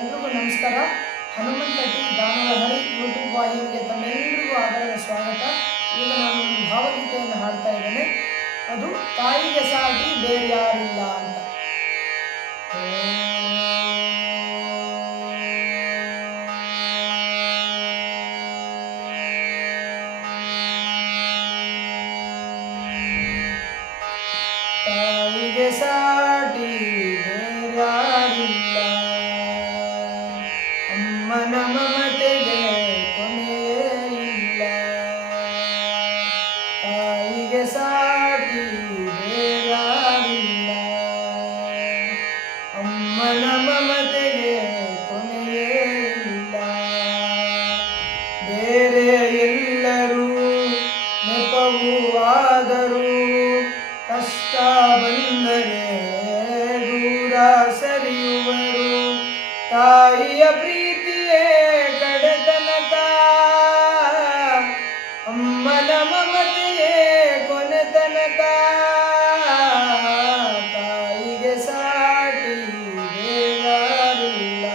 ಎಲ್ರಿಗೂ ನಮಸ್ಕಾರ. ಹನುಮಂತಟ್ಟಿ ದಾನವಹರಿ ಯೂಟ್ಯೂಬ್ ವಾಹಿನಿಗೆ ತಮ್ಮೆಲ್ಲರಿಗೂ ಆದರದ ಸ್ವಾಗತ. ಈಗ ನಾನು ಭಾವಗೀತೆಯನ್ನು ಹಾಡ್ತಾ ಇದ್ದೇನೆ. ಅದು ತಾಯಿಗೆ ಸಾಟಿ ಬೇರೆ ಯಾರಿಲ್ಲ ಅಂತ. ನೆಪವೂ ಆದರೂ ಕಷ್ಟ ಬಂದರೆ ದೂರ ಸರಿಯುವರು. ತಾಯಿಯ ಪ್ರೀತಿಯೇ ಕಡೆತನಕ. ಅಮ್ಮನ ಮಮತೆಯೇ ಕೊನೆತನಕ. ತಾಯಿಗೆ ಸಾಟಿ ಬೇರಾರಿಲ್ಲ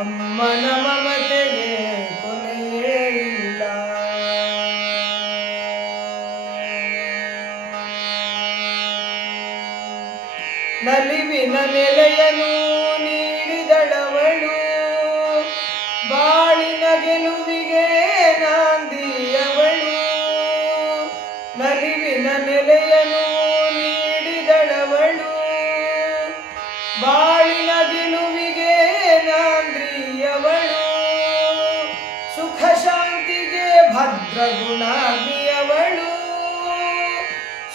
ಅಮ್ಮನ ನಲಿವಿನ ನೆಲೆಯನು ನೀಡಿದಳವಳು. ಬಾಳಿನ ಗೆಲುವಿಗೆ ನಾಂದಿಯವಳು. ನಲಿವಿನ ನೆಲೆಯನು ನೀಡಿದಳವಳು. ಬಾಳಿನ ಗೆಲುವಿಗೆ ನಾಂದ್ರಿಯವಳು ಸುಖ ಶಾಂತಿಗೆ ಭದ್ರ ಗುಣಾಗಿಯವಳು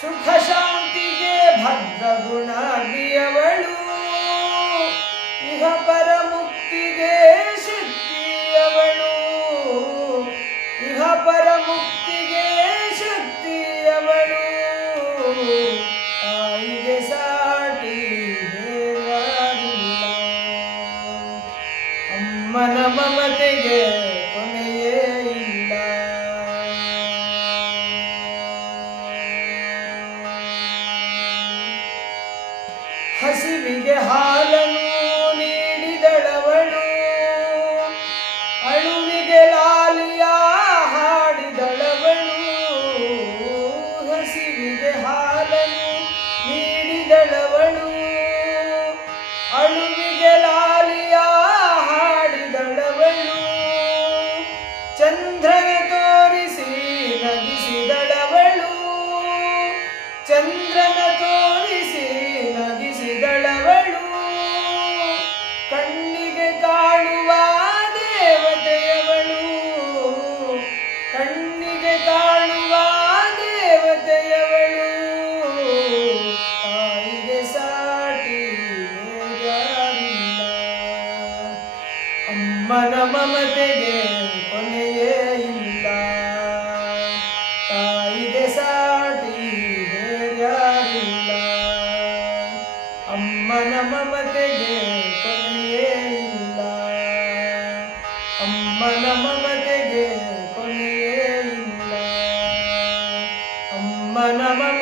ಸುಖ ಶಾಂತಿಗೆ ಭದ್ರ ಇಹ ಪರ ಮುಕ್ತಿಗೆ ಶಕ್ತಿಯವಳು. ತಾಯಿಗೆ ಸಾಟಿ ಅಮ್ಮನ ಮಮತೆಗೆ ಕೊನೆಯೇ ಇಲ್ಲ. ಹಸಿವಿಗೆ ಹಾಲನ್ನು ನೀಡಿದಳವಳು ಒಬ್ಬನ ಮಮತೆಗೆ ಕೊನೆಯೇ ಇಲ್ಲ. ತಾಯಿಗೆ ಸಾಟಿ ಬೇರ್ಯಾರಿಲ್ಲ. ಅಮ್ಮನ ಮಮತೆಗೆ ಕೊನೆಯೇ ಇಲ್ಲ. ಅಮ್ಮನ ಮಮತೆಗೆ ಕೊನೆಯೇ ಇಲ್ಲ. ಅಮ್ಮನ ಮಮ